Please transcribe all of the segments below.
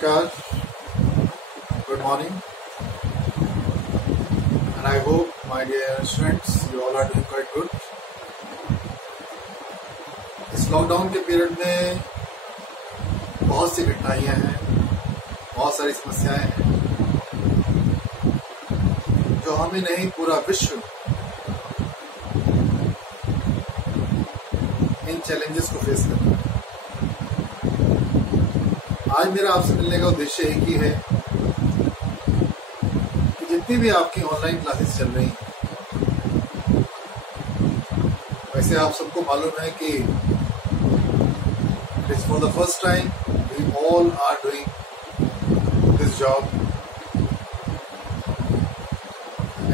Namaskar, good morning, and I hope my dear students you all are doing quite good. इस lockdown के period में बहुत सी कठिनाइयां हैं, बहुत सारी समस्याएं हैं जो हमें नहीं पूरा विश्व इन चैलेंजेस को फेस कर रहा है। आज मेरा आपसे मिलने का उद्देश्य एक ही है कि जितनी भी आपकी ऑनलाइन क्लासेस चल रही हैं, वैसे आप सबको मालूम है कि it is for the first time we all are doing this job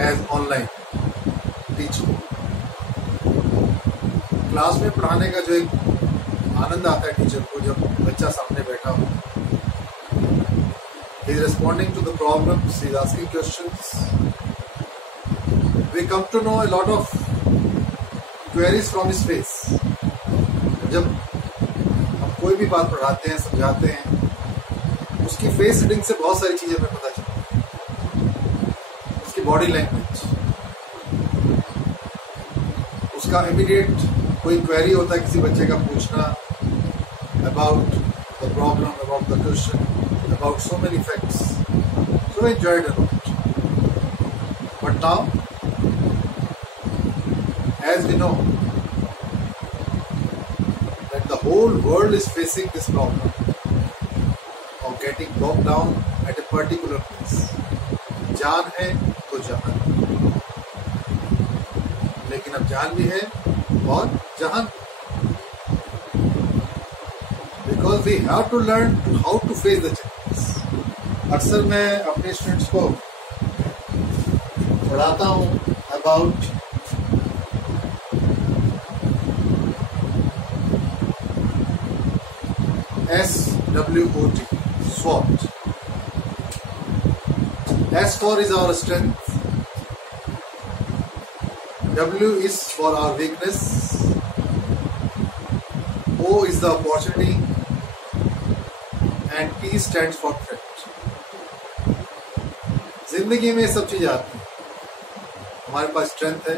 as online teaching. Class में पढ़ाने का जो एक आनंद आता है टीचर को, जब बच्चा सामने बैठा हो, he is responding to the problems, he is asking questions. We come to know a lot of queries from his face. जब हम कोई भी बात पढ़ाते हैं, समझाते हैं, उसकी फेस रीडिंग से बहुत सारी चीजें हमें पता चलती हैं। उसकी बॉडी लैंग्वेज, उसका इमीडिएट कोई क्वेरी होता है किसी बच्चे का पूछना about the problem, about the question, about so many facts. So I enjoyed a lot. But now, as we know, that the whole world is facing this problem of getting locked down at a particular place. जान है तो जहान, लेकिन अब जान भी है और जहान, because we have to learn how to face the challenges. अक्सर मैं अपने स्टूडेंट्स को पढ़ाता हूँ about SWOT, SWOT. S for is our strength, W is for our weakness, O is the opportunity, and T stands for threat. जिंदगी में सब चीजें आती हैं। हमारे पास स्ट्रेंथ है,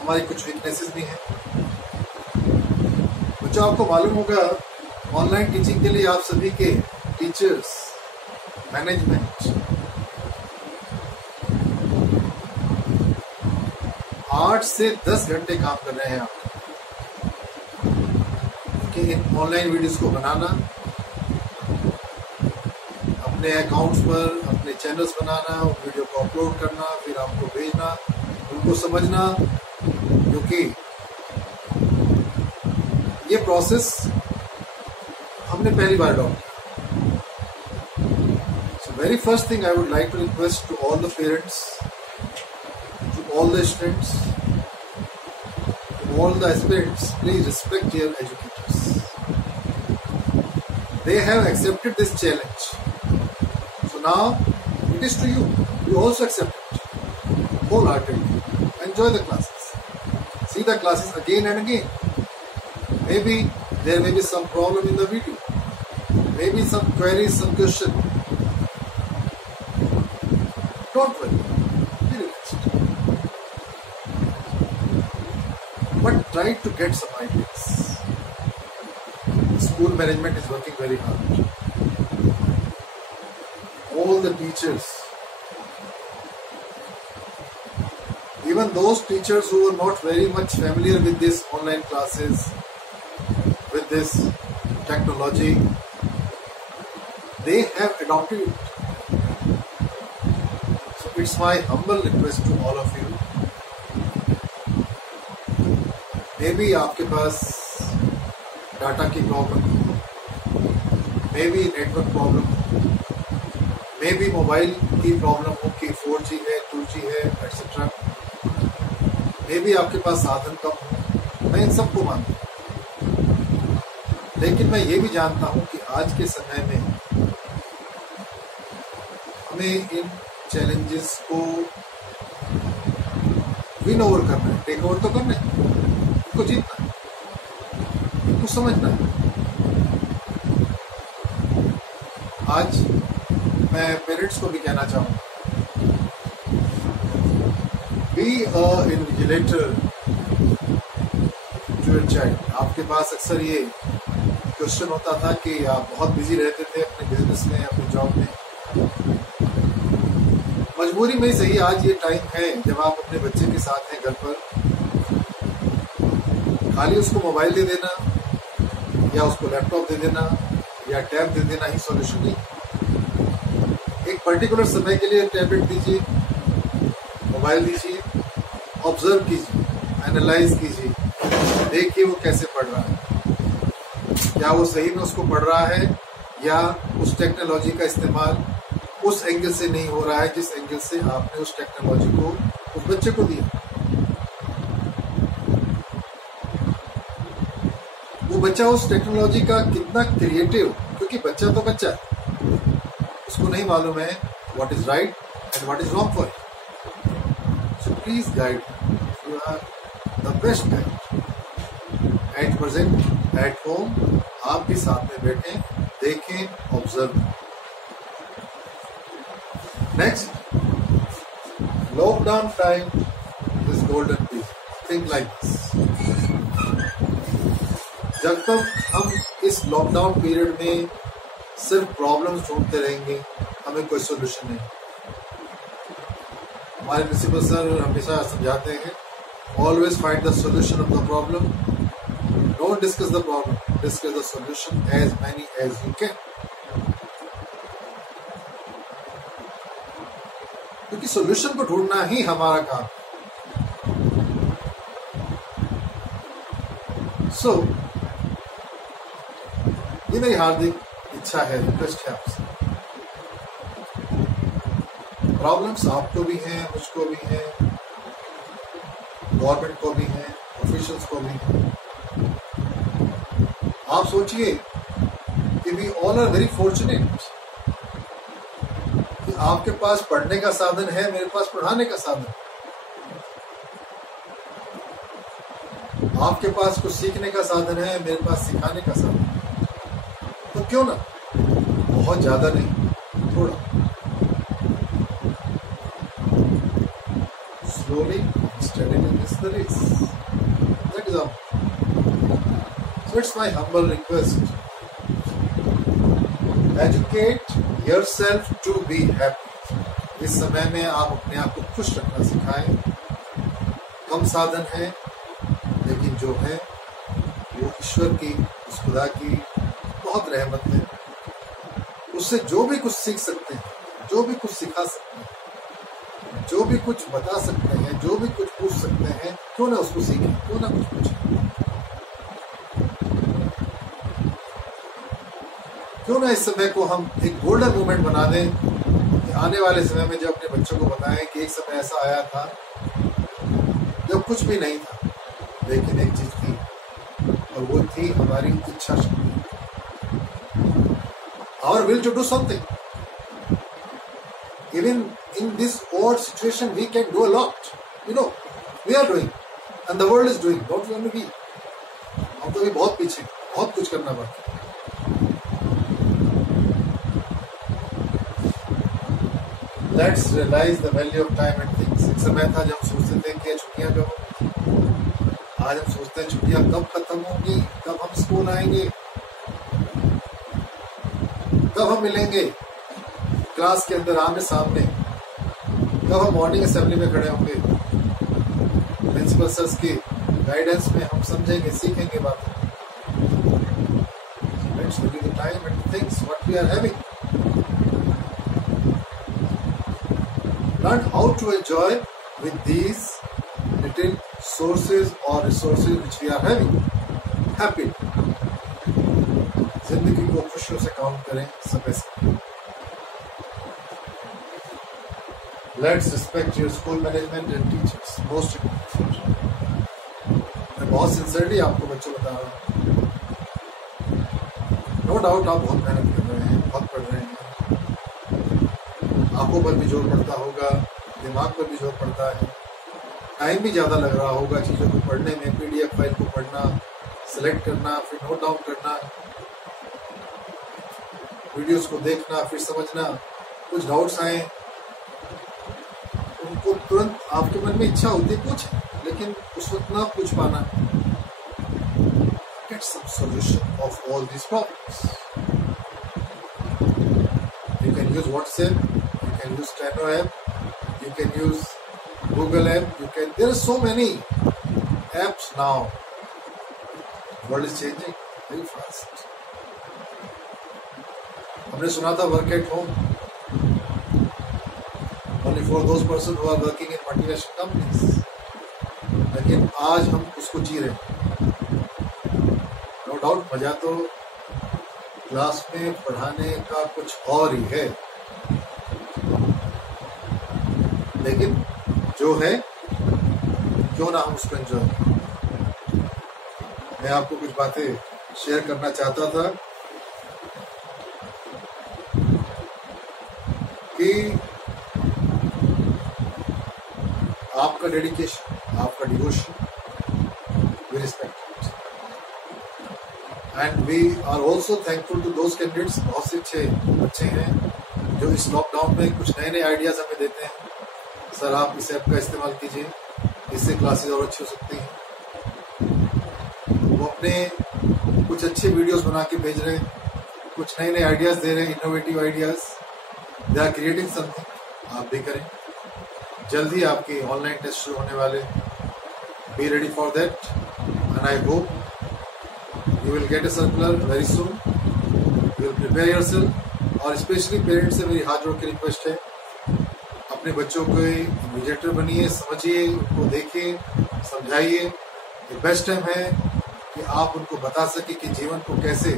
हमारी कुछ वीकनेसेस भी हैं। बच्चों, आपको मालूम होगा ऑनलाइन टीचिंग के लिए आप सभी के टीचर्स, मैनेजमेंट 8 से 10 घंटे काम कर रहे हैं आप कि इन ऑनलाइन वीडियोस को बनाना, अपने अकाउंट्स पर अपने चैनल्स बनाना, वीडियो को अपलोड करना, फिर आपको भेजना, उनको समझना, क्योंकि ये प्रोसेस हमने पहली बार अडॉप्ट किया। So very first thing I would like to request to all the parents, to all the students, all the aspirants, please respect your educators. They have accepted this challenge. So now it is to you. You also accept it wholeheartedly. Enjoy the classes. See the classes again and again. Maybe there may be some problem in the video. Maybe some queries, some question. Don't worry. Be relaxed. But try to get some ideas. School management is working very hard. All the teachers, even those teachers who are not very much familiar with this online classes, with this technology, they have adopted it. So it's my humble request to all of you. May be आपके पास data की problem, may be network problem, may be mobile की problem हो कि 4G है, 2G है, etcetera. May be आपके पास साधन कम हो, मैं इन सबको मानता हूँ, लेकिन मैं ये भी जानता हूँ कि आज के समय में हमें इन चैलेंजेस को विन ओवर करना है, टेक ओवर तो करना है, इनको जीतना है, इनको समझना है। आज मैं पेरेंट्स को भी कहना चाहूँगा, be a invigilator to your child. आपके पास अक्सर ये क्वेश्चन होता था कि आप बहुत बिजी रहते थे अपने बिजनेस में, अपने जॉब में, मजबूरी में सही। आज ये टाइम है जब आप अपने बच्चे के साथ हैं घर पर, खाली उसको मोबाइल दे देना या उसको लैपटॉप दे देना या टैब दे देना ही सॉल्यूशन नहीं। एक पर्टिकुलर समय के लिए टैबलेट दीजिए, मोबाइल दीजिए, ऑब्जर्व कीजिए, एनालाइज कीजिए, देखिए वो कैसे पढ़ रहा है, क्या वो सही में उसको पढ़ रहा है या उस टेक्नोलॉजी का इस्तेमाल उस एंगल से नहीं हो रहा है जिस एंगल से आपने उस टेक्नोलॉजी को उस बच्चे को दिया। वो बच्चा उस टेक्नोलॉजी का कितना क्रिएटिव, क्योंकि बच्चा तो बच्चा है, उसको नहीं मालूम है what is right and what is wrong for it. So please guide, you are the best guide. At present at home आप भी साथ में बैठें, देखें, observe. Next, lockdown time is golden piece. Think like this. जब तक हम इस लॉकडाउन पीरियड में सिर्फ प्रॉब्लम्स ढूंढते रहेंगे, हमें कोई सोल्यूशन नहीं। हमारे प्रिंसिपल सर हमेशा समझाते हैं, always find the solution of the problem, don't discuss the problem, discuss the solution as many as you can. क्योंकि सोल्यूशन को ढूंढना ही हमारा काम है। सो ये मेरी हार्दिक इच्छा है, रिक्वेस्ट है आपसे। प्रॉब्लम्स आपको भी हैं, मुझको भी हैं, गवर्नमेंट को भी हैं, ऑफिशियल्स को भी हैं। आप सोचिए कि we all are very fortunate कि आपके पास पढ़ने का साधन है, मेरे पास पढ़ाने का साधन है। आपके पास कुछ सीखने का साधन है, मेरे पास सिखाने का साधन है। तो क्यों ना, बहुत ज्यादा नहीं, थोड़ा slowly, steadily is the race. That is all. So it's my humble request. Educate yourself to be happy. इस समय में आप अपने आप को खुश रखना सिखाएं। कम साधन है, लेकिन जो है वो ईश्वर की, उस खुदा की बहुत रहमत है। उससे जो भी कुछ सीख सकते हैं, जो भी कुछ सिखा सकते हैं, जो भी कुछ बता सकते हैं, जो भी कुछ पूछ सकते हैं, क्यों ना उसको सीखें, क्यों ना कुछ पूछें। क्यों ना इस समय को हम एक गोल्डन मोमेंट बना दें कि आने वाले समय में जब अपने बच्चों को बताएं कि एक समय ऐसा आया था जब कुछ भी नहीं था, लेकिन एक चीज थी, और वो थी हमारी इच्छा शक्ति, our will to do something. Even in this odd situation, we can do a lot. You know, we are doing, and the world is doing. Don't we only we? हम तो भी बहुत पीछे, बहुत कुछ करना बाकी। Let's realize the value of time and things. एक समय था जब हम सोचते थे कि छुट्टियां कब होंगी। आज हम सोचते हैं छुट्टियां कब खत्म होंगी, कब हम स्कूल आएंगे, कब हम मिलेंगे क्लास के अंदर आमने सामने, कब हम मॉर्निंग असेंबली में खड़े होंगे, प्रिंसिपल सर की गाइडेंस में हम समझेंगे, सीखेंगे बातें। Let's give the time and things what we are having. Learn how to enjoy with these little sources or resources which we are having. Happy. जिंदगी को खुशियों से काउंट करें, समय से। Let's respect your school management and teachers. Most important. मैं बहुत sincerely आपको बच्चों बता रहा हूँ। नो डाउट आप बहुत मेहनत कर रहे हैं, बहुत पढ़ रहे हैं, आंखों पर भी जोर पड़ता होगा, दिमाग पर भी जोर पड़ता है, टाइम भी ज़्यादा लग रहा होगा चीज़ों को पढ़ने में, PDF फाइल को पढ़ना, सिलेक्ट करना, फिर नोट डाउन करना। वीडियोस को देखना, फिर समझना, कुछ डाउट्स आए उनको तुरंत आपके मन में इच्छा होती है कुछ, लेकिन उस वक्त ना पूछ पाना। Get some solution of all these problems. You can use WhatsApp, you can use Steno app, you can use Google app, there are so many apps now. World is changing very fast. हमने सुना था work at home only for those persons who are working in multinational companies, लेकिन आज हम उसको जी रहे हैं। No doubt मजा तो क्लास में पढ़ाने का कुछ और ही है, लेकिन जो है क्यों ना हम उसको एंजॉय करें। मैं आपको कुछ बातें शेयर करना चाहता था कि आपका डेडिकेशन, आपका devotion, we respect and we are also thankful to those candidates. बहुत से अच्छे बच्चे हैं जो इस लॉकडाउन में कुछ नए नए आइडियाज हमें देते हैं। सर आप इस ऐप का इस्तेमाल कीजिए, इससे क्लासेस और अच्छी हो सकती हैं। वो अपने कुछ अच्छे वीडियोस बना के भेज रहे हैं, कुछ नए नए आइडियाज दे रहे हैं, innovative ideas, they are creating something. आप भी करें, जल्दी आपके ऑनलाइन टेस्ट शुरू होने वाले, be ready for that and I hope you will get a circular very soon, you will prepare yourself. और स्पेशली पेरेंट्स से मेरी हाथ जोड़ के रिक्वेस्ट है, अपने बच्चों को इन्विजिलेटर बनिए, समझिए, उनको देखिए, समझाइए। ये बेस्ट टाइम है कि आप उनको बता सके कि जीवन को कैसे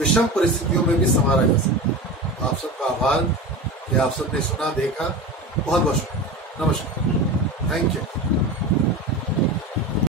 विषम परिस्थितियों में भी संभाला जा सकता। आप सबका आभार कि आप सबने सुना, देखा। बहुत बहुत शुक्रिया। नमस्कार, थैंक यू।